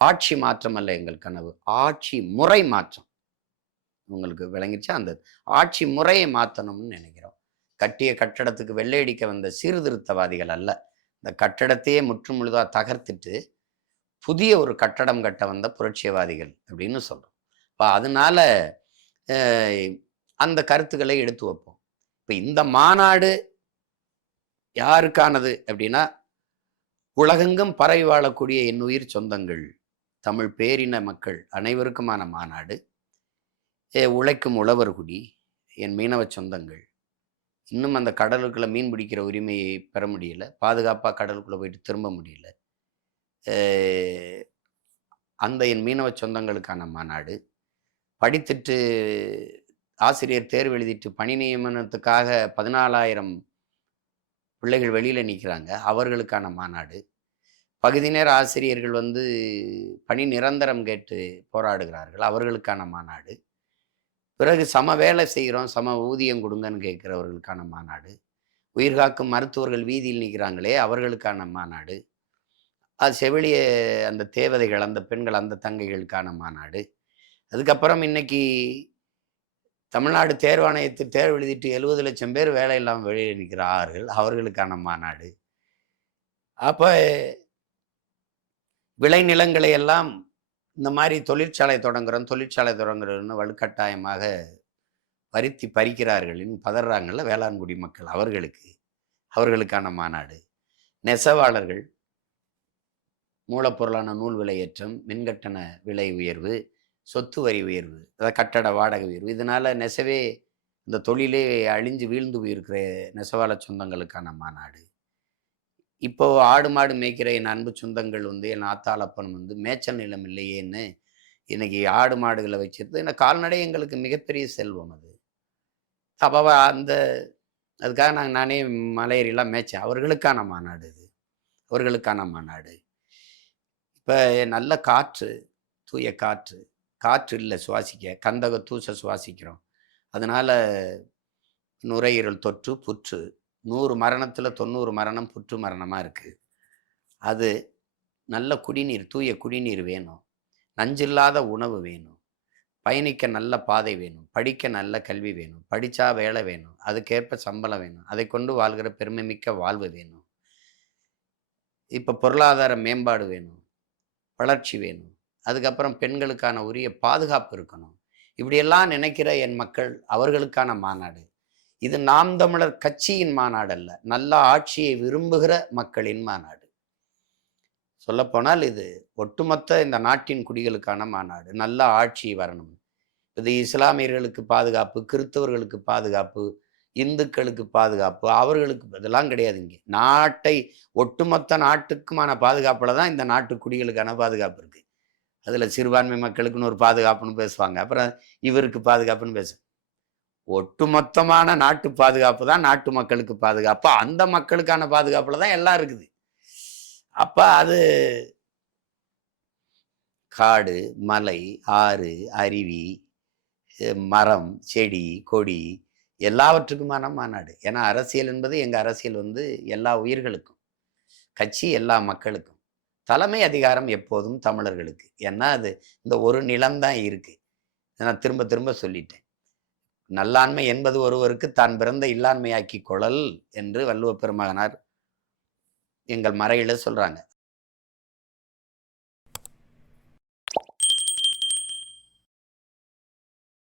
ஆட்சி மாற்றம் அல்ல எங்கள் கனவு, ஆட்சி முறை மாற்றம். உங்களுக்கு விளங்கிடுச்சா? அந்த ஆட்சி முறையை மாற்றணும்னு நினைக்கிறோம். கட்டிய கட்டடத்துக்கு வெள்ளையடிக்க வந்த சீர்திருத்தவாதிகள் அல்ல. இந்த கட்டடத்தையே முற்று முழுதா தகர்த்துட்டு புதிய ஒரு கட்டடம் கட்ட வந்த புரட்சியவாதிகள் அப்படின்னு சொல்றோம். இப்போ அதனால அந்த கருத்துக்களை எடுத்து வைப்போம். இப்போ இந்த மாநாடு யாருக்கானது அப்படின்னா, உலகெங்கும் பரவி வாழக்கூடிய என் உயிர் சொந்தங்கள், தமிழ் பேரின மக்கள் அனைவருக்குமான மாநாடு. உழைக்கும் உழவர்குடி, என் மீனவ சொந்தங்கள், இன்னும் அந்த கடலுக்குள்ள மீன் பிடிக்கிற உரிமையை பெற முடியல, பாதுகாப்பாக கடலுக்குள்ள போயிட்டு திரும்ப முடியல. அந்த என் மீனவ சொந்தங்களுக்கான மாநாடு. படித்துட்டு ஆசிரியர் தேர்வு எழுதிட்டு பணி நியமனத்துக்காக 14,000 பிள்ளைகள் வெளியில் நிற்கிறாங்க, அவர்களுக்கான மாநாடு. பகுதி நேர ஆசிரியர்கள் பணி நிரந்தரம் கேட்டு போராடுகிறார்கள், அவர்களுக்கான மாநாடு. பிறகு சம வேலை செய்கிறோம், சம ஊதியம் கொடுங்கன்னு கேட்குறவர்களுக்கான மாநாடு. உயிர்காக்கும் மருத்துவர்கள் வீதியில் நிற்கிறாங்களே, அவர்களுக்கான மாநாடு. அது செவிலிய அந்த தேவதைகள், அந்த பெண்கள், அந்த தங்கைகளுக்கான மாநாடு. அதுக்கப்புறம் இன்னைக்கு தமிழ்நாடு தேர்வாணையத்தில் தேர்வு எழுதிட்டு 70 லட்சம் பேர் வேலை இல்லாமல் வெளியே நிற்கிறார்கள், அவர்களுக்கான மாநாடு. அப்போ விளைநிலங்களை எல்லாம் இந்த மாதிரி தொழிற்சாலை தொடங்குறோம்னு வலுக்கட்டாயமாக பறித்து பறிக்கிறார்கள், பதறாங்கல்ல வேளாண்குடி மக்கள், அவர்களுக்கான மாநாடு. நெசவாளர்கள், மூலப்பொருளான நூல் விலையேற்றம், மின்கட்டண விலை உயர்வு, சொத்து வரி உயர்வு, அதாவது கட்டட வாடகை உயர்வு, இதனால நெசவே இந்த தொழிலே அழிஞ்சு வீழ்ந்து போயிருக்கிற நெசவாள சொந்தங்களுக்கான மாநாடு. இப்போ ஆடு மாடு மேய்க்கிற என் அன்பு சொந்தங்கள் என் ஆத்தாளப்பன் மேய்ச்சல் நிலம் இல்லையேன்னு இன்னைக்கு ஆடு மாடுகளை வச்சிருந்து, ஏன்னா கால்நடை எங்களுக்கு மிகப்பெரிய செல்வம். அது அப்போ அதுக்காக நானே மலையேறிலாம் மேய்ச்சேன். அவர்களுக்கான மாநாடு இது, அவர்களுக்கான மாநாடு. இப்போ நல்ல காற்று, தூய காற்று, காற்று இல்லை சுவாசிக்க, கந்தக தூச சுவாசிக்கிறோம். அதனால நுரையீரல் தொற்று, புற்று, 100 மரணத்தில் 90 மரணம் புற்று மரணமாக இருக்குது. அது நல்ல குடிநீர், தூய குடிநீர் வேணும், நஞ்சில்லாத உணவு வேணும், பயணிக்க நல்ல பாதை வேணும், படிக்க நல்ல கல்வி வேணும், படித்தா வேலை வேணும், அதுக்கேற்ப சம்பளம் வேணும், அதை கொண்டு வாழ்கிற பெருமைமிக்க வாழ்வு வேணும். இப்போ பொருளாதார மேம்பாடு வேணும், வளர்ச்சி வேணும், அதுக்கப்புறம் பெண்களுக்கான உரிய பாதுகாப்பு இருக்கணும். இப்படியெல்லாம் நினைக்கிற என் மக்கள், அவர்களுக்கான மாநாடு இது. நாம் தமிழர் கட்சியின் மாநாடு அல்ல, நல்ல ஆட்சியை விரும்புகிற மக்களின் மாநாடு. சொல்லப்போனால் இது ஒட்டுமொத்த இந்த நாட்டின் குடிகளுக்கான மாநாடு. நல்ல ஆட்சி வரணும். இது இஸ்லாமியர்களுக்கு பாதுகாப்பு, கிறிஸ்தவர்களுக்கு பாதுகாப்பு, இந்துக்களுக்கு பாதுகாப்பு, அவர்களுக்கு இதெல்லாம் கிடையாது. இங்கே நாட்டை ஒட்டுமொத்த நாட்டுக்குமான பாதுகாப்புல தான் இந்த நாட்டு குடிகளுக்கான பாதுகாப்பு இருக்கு. அதுல சிறுபான்மை மக்களுக்குன்னு ஒரு பாதுகாப்புன்னு பேசுவாங்க, அப்புறம் இவருக்கு பாதுகாப்புன்னு பேசுவாங்க. ஒட்டுமொத்தமான நாட்டு பாதுகாப்பு தான் நாட்டு மக்களுக்கு பாதுகாப்பு. அந்த மக்களுக்கான பாதுகாப்புல தான் எல்லாம் இருக்குது. அப்ப அது காடு, மலை, ஆறு, அருவி, மரம், செடி, கொடி எல்லாவற்றுக்குமான மாநாடு. ஏன்னா அரசியல் என்பது, எங்க அரசியல் எல்லா உயிர்களுக்கும், கட்சி எல்லா மக்களுக்கும், தலைமை அதிகாரம் எப்போதும் தமிழர்களுக்கு. ஏன்னா அது இந்த ஒரு நிலம்தான் இருக்கு. நான் திரும்ப திரும்ப சொல்லிட்டேன். நல்லாண்மை என்பது ஒருவருக்கு தான் பிறந்த இல்லாண்மையாக்கி கொள்ளல் என்று வள்ளுவ பெருமகனார் எங்கள் மறையில சொல்றாங்க.